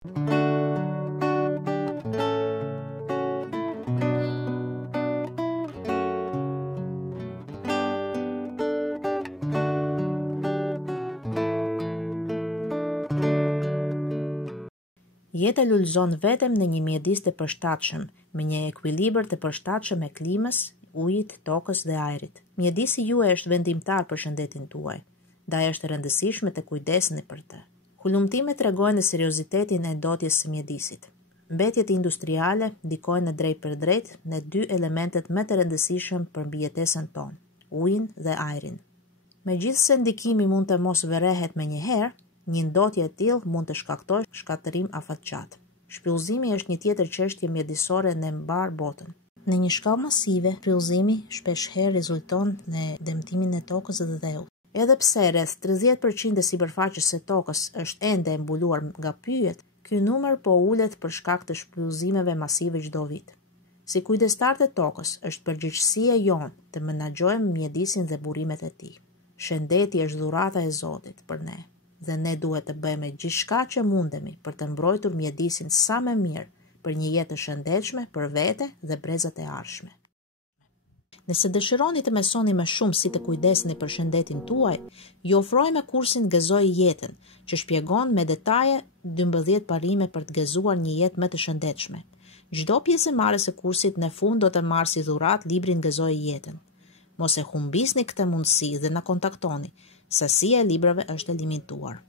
Jeta lullzon vetem në një mjedis të përshtatshëm, me një ekuilibër të përshtatshëm e klimës, ujit, tokës dhe ajrit. Mjedisi juaj është vendimtar për shëndetin tuaj, ndaj është e rëndësishme të kujdesni për të. Hulumtimet tregojnë seriozitetin e ndotjes së mjedisit. Mbetjet industriale ndikojnë në drejt për drejt në dy elementet më të rëndësishëm për mbijetesën tonë, ujin dhe ajrin. Megjithse ndikimi mund të mos verehet menjëherë, një ndotje e tillë mund të shkaktojë shkatërim afatgjat. Shpyllëzimi është një tjetër çështje mjedisore në mbar botën. Në një shkallë masive, shpyllëzimi shpeshherë rezulton në dëmtimin e tokës dhe dheut. Edhe pse rreth 30% e sipërfaqes së tokës është ende e mbuluar nga pyjet, ky numër po ulet për shkak të shpyllëzimeve masive çdo vit. Si kujdestarë të tokës, është përgjegjësia jonë të menaxhojmë mjedisin dhe burimet e tij. Shëndeti është dhurata e Zotit për ne, dhe ne duhet të bëjmë gjithçka që mundemi për të mbrojtur mjedisin sa më mirë për një jetë të shëndetshme për vete dhe brezat e ardhshme. Nëse dëshironi të mësoni më shumë si të kujdesni për shëndetin tuaj, ju ofrojmë kursin Gëzoj jetën, që shpjegon me detaje 12 parime për të gëzuar një jetë më të shëndetshme. Çdo pjesëmarrës e kursit në fund do të marrë si dhuratë librin Gëzoj jetën. Mos e humbisni këtë mundësi dhe na kontaktoni. Sasia e librave është e limituar.